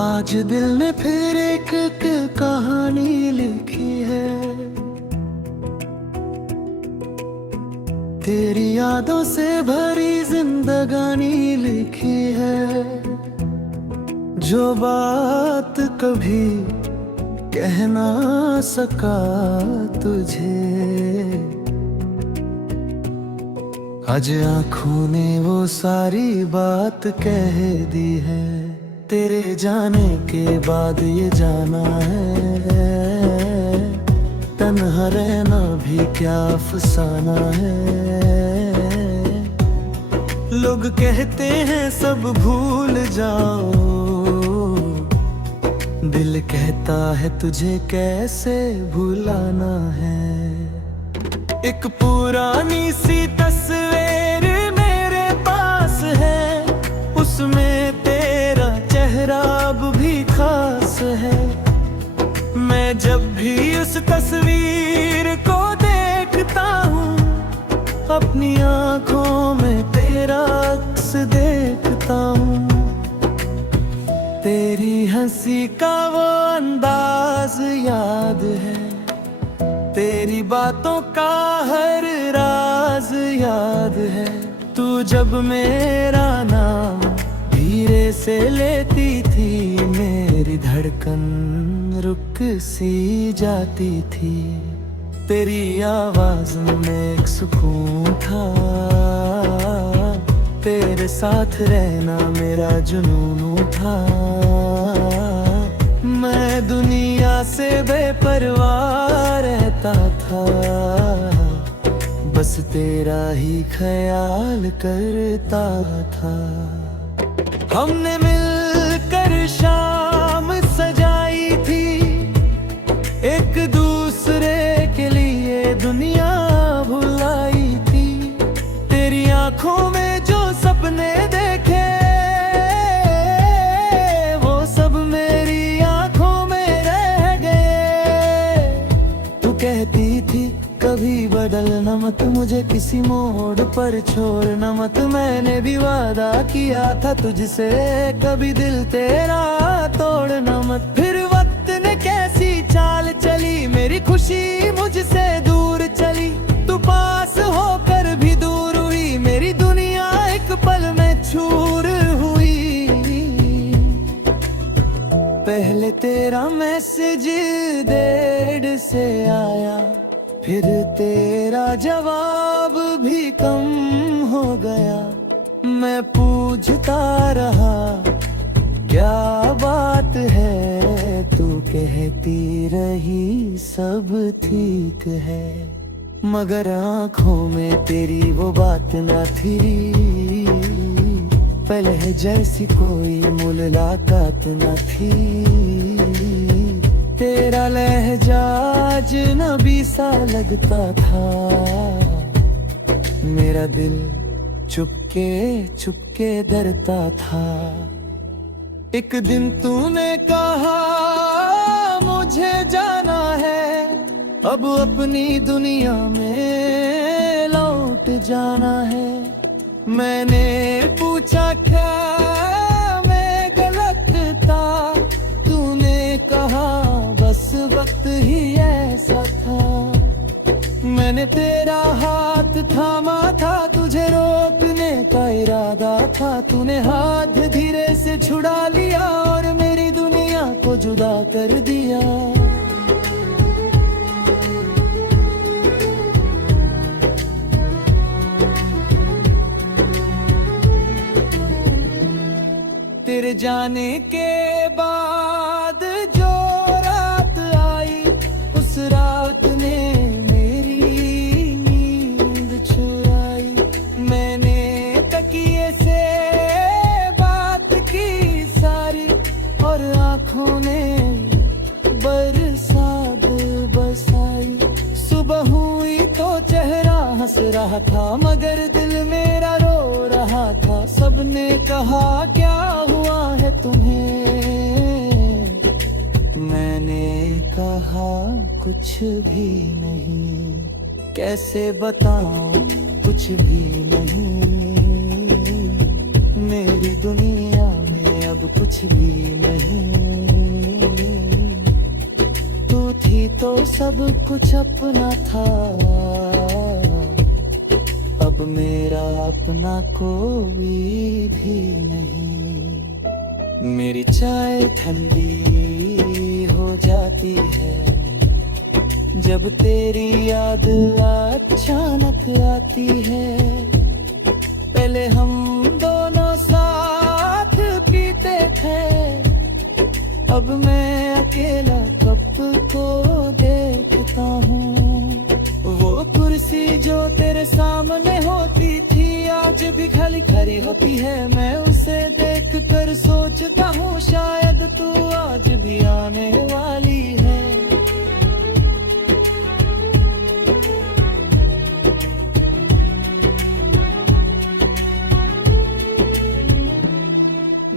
आज दिल ने फिर एक कहानी लिखी है, तेरी यादों से भरी जिंदगानी लिखी है। जो बात कभी कह ना सका तुझे, आज आँखों ने वो सारी बात कह दी है। तेरे जाने के बाद ये जाना है, तन्हा रहना भी क्या अफसाना है। लोग कहते हैं सब भूल जाओ, दिल कहता है तुझे कैसे भुलाना है। एक पुरानी सी तस्वीर मेरे पास है, उसमें तेरा चेहरा अब भी खास है। मैं जब भी उस तस्वीर को देखता हूँ, अपनी आँखों में तेरा अक्स देखता हूँ। तेरी हंसी का वो अंदाज याद है, तेरी बातों का हर राज याद है। तू जब मेरा नाम धीरे से लेती थी, मेरी धड़कन रुक सी जाती थी। तेरी आवाज में एक सुकून था, तेरे साथ रहना मेरा जुनून था। मैं दुनिया से बेपरवाह रहता था, बस तेरा ही ख्याल करता था। हमने मिलकर शाम सजाई थी, एक दूसरे के लिए दुनिया भुलाई थी। तेरी आंखों में जो सपने देखे, वो सब मेरी आंखों में रह गए। तू कहती थी कभी बदलना मत, मुझे किसी मोड़ पर छोड़ना मत। मैंने भी वादा किया था तुझसे, कभी दिल तेरा तोड़ना मत। फिर वक्त ने कैसी चाल चली, मेरी खुशी मुझसे दूर चली। तू पास होकर भी दूर हुई, मेरी दुनिया एक पल में चूर हुई। पहले तेरा मैसेज देर से आया, फिर तेरा जवाब भी कम हो गया। मैं पूछता रहा क्या बात है, तू कहती रही सब ठीक है। मगर आँखों में तेरी वो बात न थी, पहले जैसी कोई मुलाकात न थी। तेरा लहजा अजनबी सा लगता था, मेरा दिल चुपके चुपके डरता था। एक दिन तूने कहा मुझे जाना है, अब अपनी दुनिया में लौट जाना है। मैंने पूछा क्या मैं गलत था, तूने कहा बस वक्त ही ऐसा था। मैंने तेरा हाथ थामा था, तुझे रोकने का इरादा था। तूने हाथ धीरे से छुड़ा लिया और मेरी दुनिया को जुदा कर दिया। तेरे जाने के बाद जो रात आई, उस रात ने मेरी नींद चुराई। मैंने तकिए से बात की सारी, और आँखों ने बरसात बरसाई। सुबह हुई तो चेहरा हंस रहा था, मगर दिल मेरा रो रहा था। सबने कहा क्या हुआ है तुम्हें, कुछ भी नहीं, कैसे बताऊं कुछ भी नहीं। मेरी दुनिया में अब कुछ भी नहीं। तू थी तो सब कुछ अपना था, अब मेरा अपना कोई भी नहीं। मेरी चाय ठंडी हो जाती है जब तेरी याद अचानक आती है। पहले हम दोनों साथ पीते थे, अब मैं अकेला कप को देखता हूँ। वो कुर्सी जो तेरे सामने होती थी आज भी खाली खड़ी होती है। मैं उसे देख कर सोचता हूँ शायद तू आज भी आने वाली है।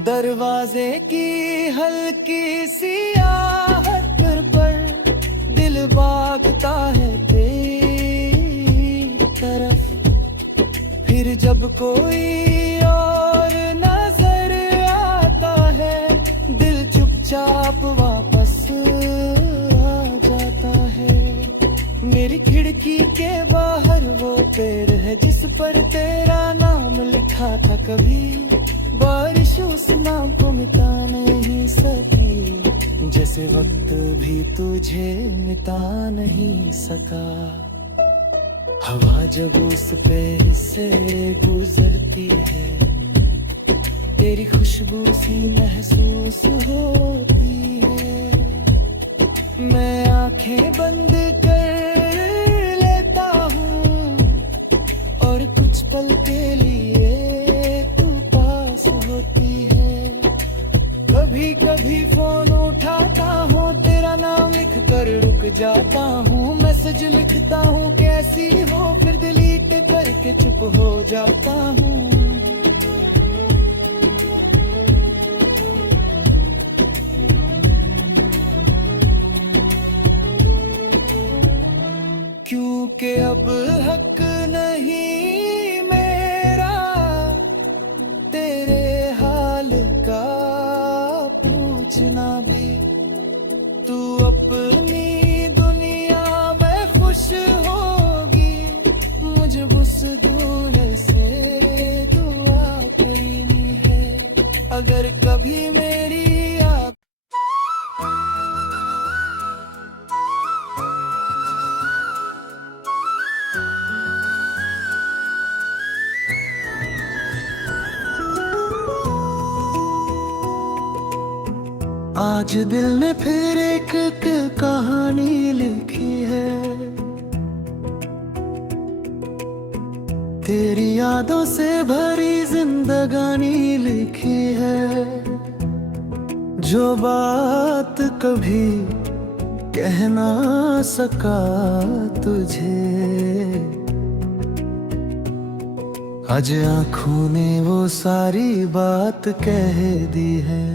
दरवाजे की हल्की सी आहट पर दिल भागता है तेरी तरफ। फिर जब कोई और नजर आता है दिल चुपचाप वापस आ जाता है। मेरी खिड़की के बाहर वो पेड़ है जिस पर तेरा नाम लिखा था। कभी बारिश उस नाम को मिटा नहीं सकी, जैसे वक्त भी तुझे मिटा नहीं सका। हवा जब उस पेड़ से गुजरती है तेरी खुशबू सी महसूस होती है। मैं आंखें बंद कर लेता हूँ और कुछ पल के लिए होती है। कभी कभी फोन उठाता हूँ तेरा नाम लिख कर रुक जाता हूँ। मैसेज लिखता हूँ कैसी हो फिर डिलीट करके चुप हो जाता हूँ। क्योंकि अब हक नहीं मेरा तेरे हाल का पूछना भी। तू अपनी दुनिया में खुश होगी, मुझे उस दूल्हे से दुआ करनी है। अगर कभी मेरी आज दिल ने फिर एक कहानी लिखी है। तेरी यादों से भरी जिंदगानी लिखी है। जो बात कभी कह ना सका तुझे, आज आँखों ने वो सारी बात कह दी है।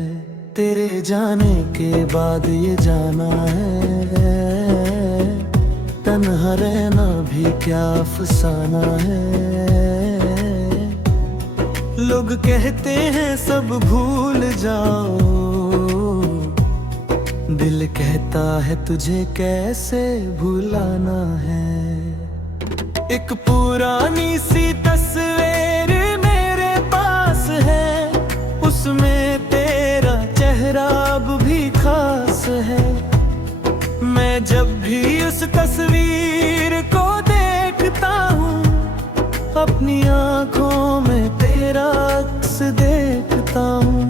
तेरे जाने के बाद ये जाना है तन्हा रहना भी क्या अफसाना है। लोग कहते हैं सब भूल जाओ, दिल कहता है तुझे कैसे भुलाना है। एक पुरानी सी तस्वीर मेरे पास है, उसमें तेरा चेहरा अब भी खास है। मैं जब भी उस तस्वीर को देखता हूँ अपनी आँखों में तेरा अक्स देखता हूँ।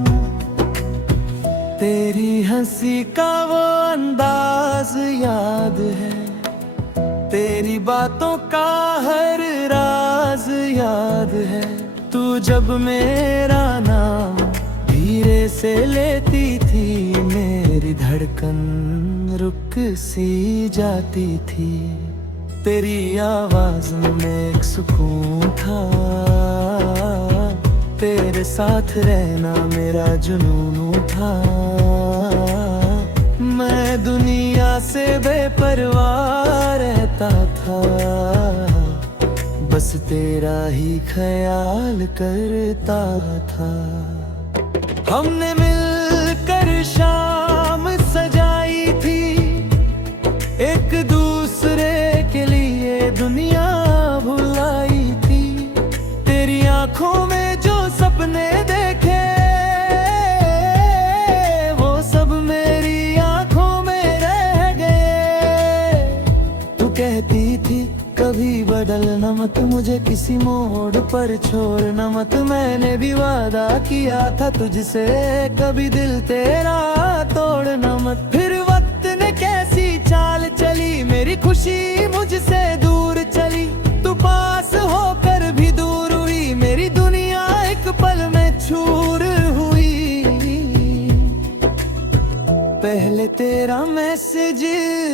तेरी हंसी का वो अंदाज याद है, तेरी बातों का हर राज याद है। तू जब मेरा नाम धीरे से लेती थी मेरी धड़कन रुक सी जाती थी। तेरी आवाज में एक सुकून था, तेरे साथ रहना मेरा जुनून था। मैं दुनिया से बेपरवाह रहता था, बस तेरा ही ख्याल करता था। हमने मिलकर शाम सजाई थी, एक दूसरे के लिए दुनिया भुलाई थी। तेरी आंखों में जो सपने देखे वो सब मेरी आंखों में रह गए। तू कहती थी कभी बदलना मत, मुझे किसी मोड़ पर छोड़ना मत। मैंने भी वादा किया था तुझसे, कभी दिल तेरा तोड़ना मत। फिर वक्त ने कैसी चाल चली, मेरी खुशी मुझसे दूर चली। तू पास होकर भी दूर हुई, मेरी दुनिया एक पल में चूर हुई। पहले तेरा मैसेज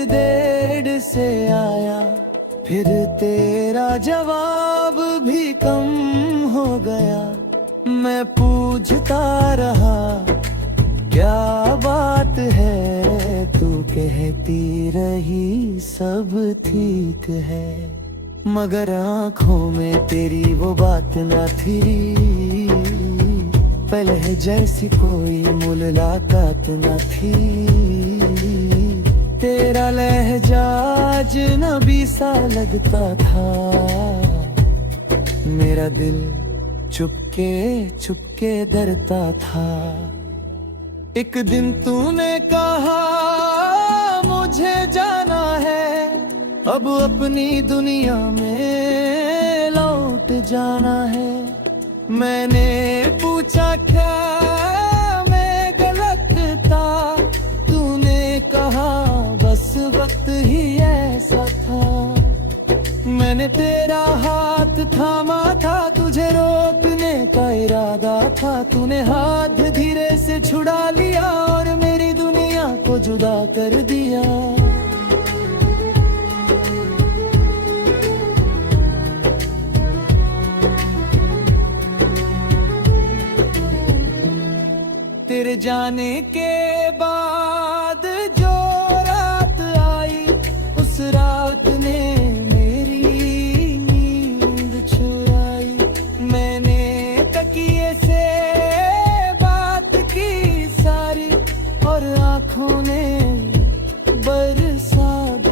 देर से आया, फिर तेरा जवाब भी कम हो गया। मैं पूछता रहा क्या बात है, तू कहती रही सब ठीक है। मगर आँखों में तेरी वो बात न थी, पहले जैसी कोई मुलाकात न थी। तेरा लहजा अजनबी सा लगता था, मेरा दिल चुपके चुपके डरता था। एक दिन तूने कहा मुझे जाना है, अब अपनी दुनिया में लौट जाना है। मैंने पूछा क्या मैं गलत था, तूने कहा बस वक्त ही ऐसा था। मैंने तेरा हाथ थामा था, तुझे रोकने का इरादा था। तूने हाथ धीरे से छुड़ा लिया और मेरी दुनिया को जुदा कर दिया। तेरे जाने के बाद जो रात आई, उस रात ने मेरी नींद चुराई। मैंने तकिए से बात की सारी, और आँखों ने बरसात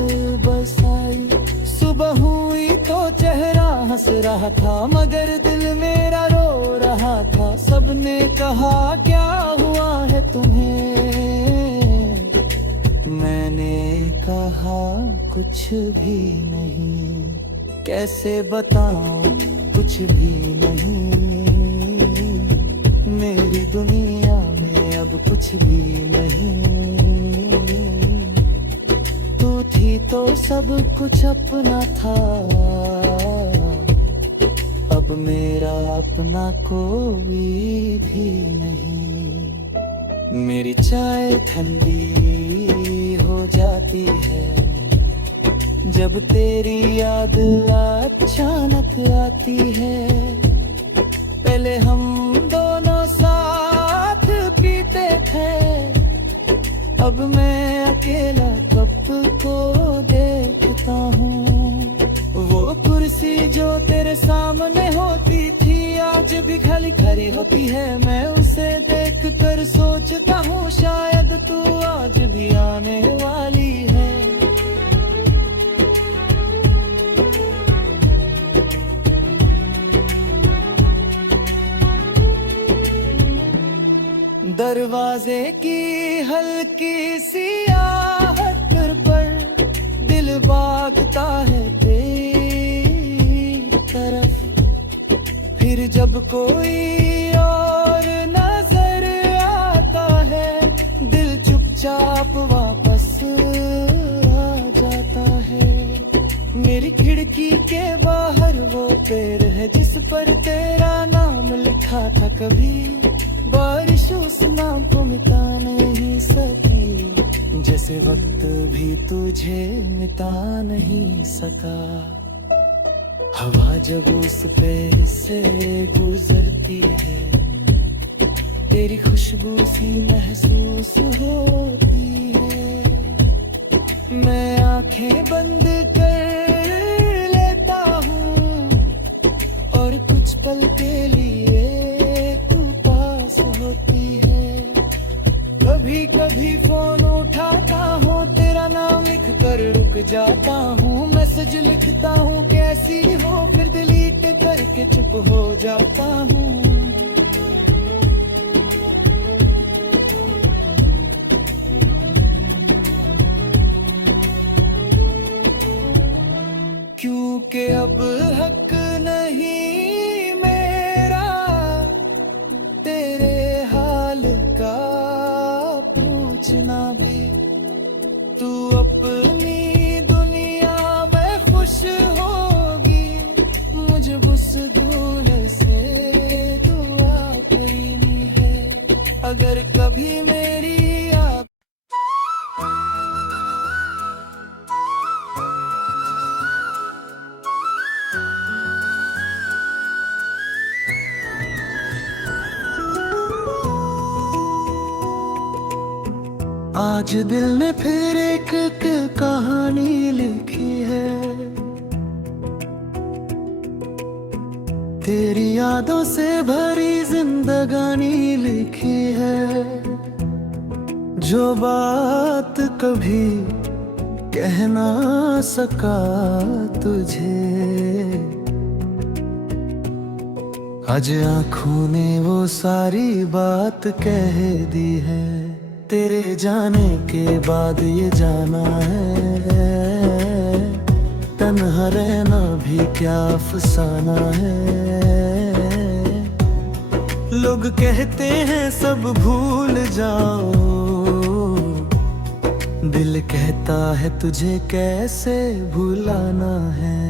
बरसाई। सुबह हुई तो चेहरा हंस रहा था, मगर दिल मेरा रो रहा था। सबने कहा क्या हुआ है तुम्हें, मैंने कहा कुछ भी नहीं। कैसे बताऊं कुछ भी नहीं, मेरी दुनिया में अब कुछ भी नहीं। तू थी तो सब कुछ अपना था, अब मेरा अपना कोई भी नहीं। मेरी चाय ठंडी हो जाती है जब तेरी याद अचानक आती है। पहले हम दोनों साथ पीते थे, अब मैं अकेला कप को देखता हूँ। वो कुर्सी जो तेरे सामने होती थी आज भी खाली खड़ी होती है। मैं उसे देख कर सोचता हूँ शायद तू आज भी आने वाली है। दरवाजे की हल्की सी आहट पर दिल भागता है तेरी तरफ। फिर जब कोई और नजर आता है, दिल चुपचाप वापस आ जाता है। मेरी खिड़की के बाहर वो पेड़ है जिस पर तेरा नाम लिखा था। कभी बारिश उस नाम को मिटा नहीं सकी, जैसे वक्त भी तुझे मिटा नहीं सका। हवा जब उस पे से गुजरती है, तेरी खुशबू सी महसूस होती है। आंखें बंद कर लेता हूँ और कुछ पल के लिए तू पास होती है। कभी कभी फोन उठाता हूँ, तेरा नाम लिख कर रुक जाता हूँ। मैसेज लिखता हूँ कैसी हो, फिर डिलीट करके चुप हो जाता हूँ। क्योंकि अब हक नहीं मेरा तेरे हाल का पूछना भी। तू अपनी दुनिया में खुश होगी, मुझे उस दूर से दुआ करनी है। अगर कभी मेरी आज दिल ने फिर एक कहानी लिखी है, तेरी यादों से भरी जिंदगानी लिखी है। जो बात कभी कह ना सका तुझे, आज आँखों ने वो सारी बात कह दी है। तेरे जाने के बाद ये जाना है, तन्हा रहना भी क्या अफसाना है। लोग कहते हैं सब भूल जाओ, दिल कहता है तुझे कैसे भुलाना है।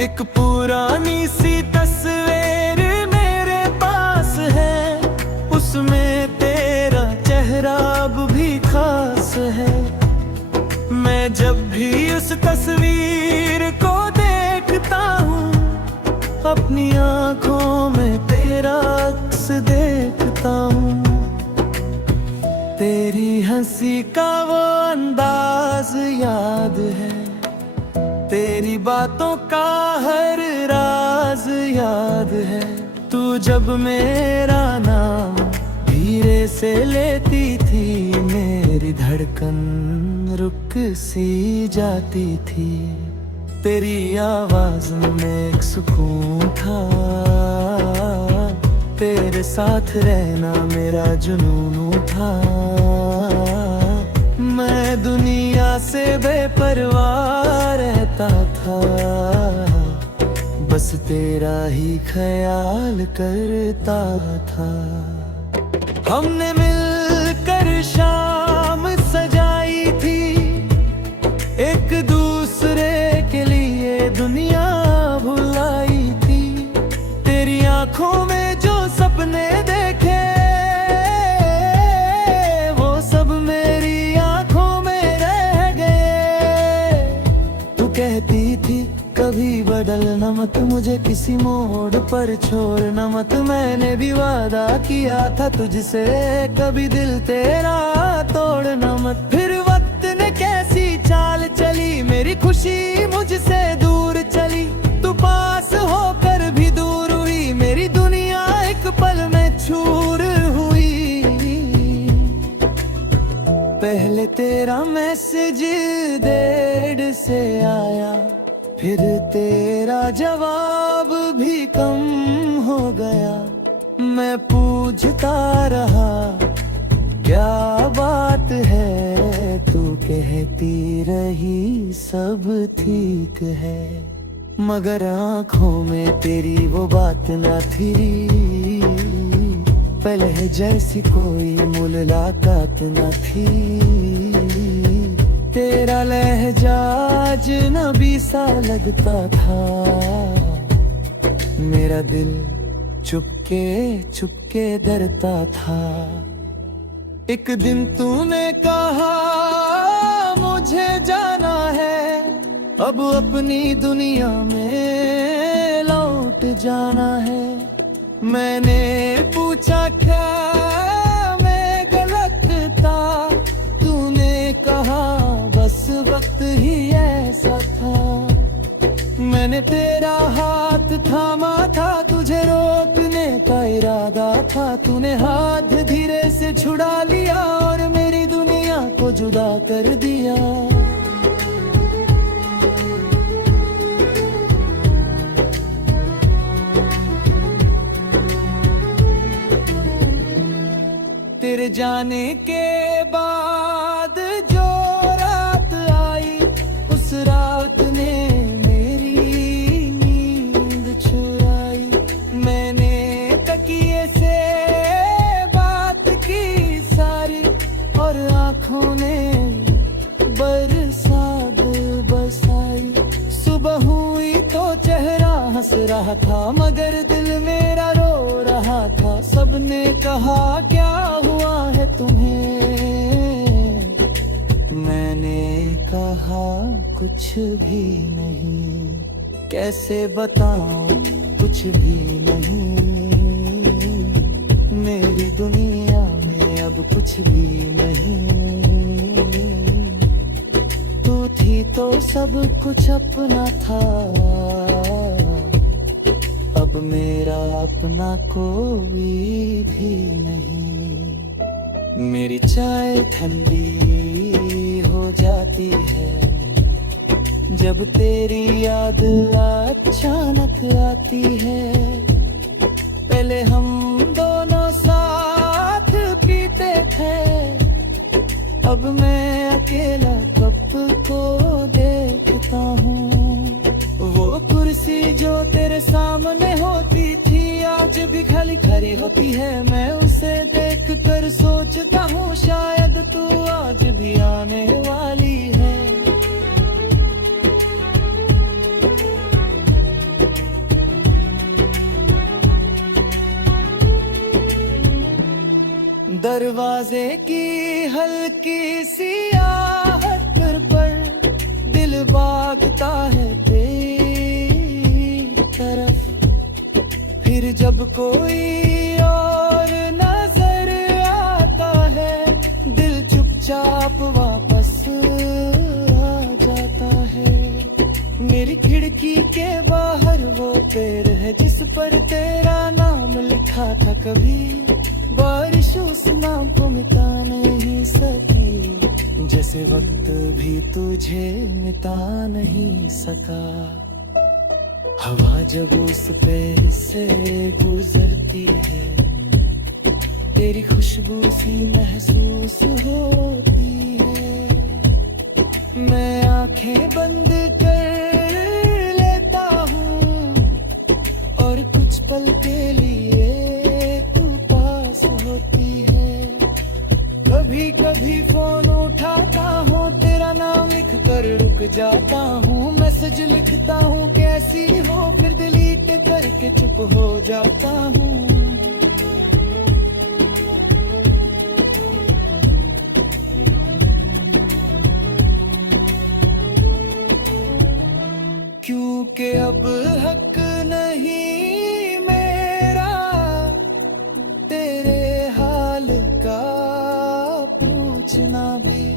एक पुरानी सी तस्वीर मेरे पास है, उसमें तेरा चेहरा अब भी खास है। मैं जब भी उस तस्वीर को देखता हूँ, अपनी आँखों में तेरा अक्स देखता हूँ। तेरी हंसी का वो अंदाज याद है, तेरी बातों का हर राज याद है। तू जब मेरा नाम धीरे से लेती थी, मेरी धड़कन रुक सी जाती थी। तेरी आवाज में एक सुकून था, तेरे साथ रहना मेरा जुनून था। मैं दुनिया से बेपरवाह रहता था, बस तेरा ही ख्याल करता था। हमने मिलकर शाम सजाई थी, एक दूसरे के लिए दुनिया भुलाई थी। तेरी आंखों में जो सपने देखे, वो सब मेरी आंखों में रह गए। तू कहती थी कभी बदलना मत, मुझे किसी मोड़ पर छोड़ना मत। मैंने भी वादा किया था तुझसे, कभी दिल तेरा तोड़ना मत। फिर वक्त ने कैसी चाल चली, मेरी खुशी मुझसे दूर चली। तू पास होकर भी दूर हुई, मेरी दुनिया एक पल में चूर हुई। पहले तेरा मैसेज देर से आया, फिर तेरा जवाब भी कम हो गया। मैं पूछता रहा क्या बात है, तू कहती रही सब ठीक है। मगर आँखों में तेरी वो बात न थी, पहले जैसी कोई मुलाकात न थी। तेरा लहजा अजनबी सा लगता था, मेरा दिल चुपके चुपके डरता था। एक दिन तूने कहा मुझे जाना है, अब अपनी दुनिया में लौट जाना है। मैंने पूछा क्या मैं गलत था, तूने कहा बस वक्त मैंने तेरा हाथ थामा था, तुझे रोकने का इरादा था, तूने हाथ धीरे से छुड़ा लिया और मेरी दुनिया को जुदा कर दिया। तेरे जाने के बाद जो रात आई, उस रात ने मेरी नींद चुराई। मैंने तकिए से बात की सारी और आंखों ने बरसात बरसाई। सुबह हुई तो चेहरा हंस रहा था, मगर दिल मेरा रो रहा था। सबने कहा क्या हुआ है तुम्हें, मैंने कहा कुछ भी नहीं। कैसे बताऊं कुछ भी नहीं, मेरी दुनिया में अब कुछ भी नहीं। तू थी तो सब कुछ अपना था, अब मेरा अपना कोई भी नहीं। मेरी चाय ठंडी हो जाती है जब तेरी याद अचानक आती है। पहले हम दोनों साथ पीते थे, अब मैं अकेला कप को देखता हूँ। वो कुर्सी जो तेरे सामने होती थी आज भी खाली खड़ी होती है। मैं उसे देख कर सोचता हूँ शायद तू आज भी आने वाली है। दरवाजे की हल्की सी आहट पर दिल भागता है तेरी तरफ। फिर जब कोई और नजर आता है, दिल चुपचाप वापस आ जाता है। मेरी खिड़की के बाहर वो पेड़ है जिस पर तेरा नाम लिखा था कभी। बारिश उस नाम को मिटा नहीं सकी, जैसे वक्त भी तुझे मिटा नहीं सका। हवा जब उस पे से गुजरती है, तेरी खुशबू सी महसूस होती है। मैं आंखें बंद कर लेता हूँ और कुछ पल के लिए कभी कभी फोन उठाता हूँ, तेरा नाम लिख कर रुक जाता हूँ। मैसेज लिखता हूँ कैसी हो, फिर डिलीट करके चुप हो जाता हूँ। क्योंकि अब हक नहीं मेरा तेरे हाल का पूछना भी।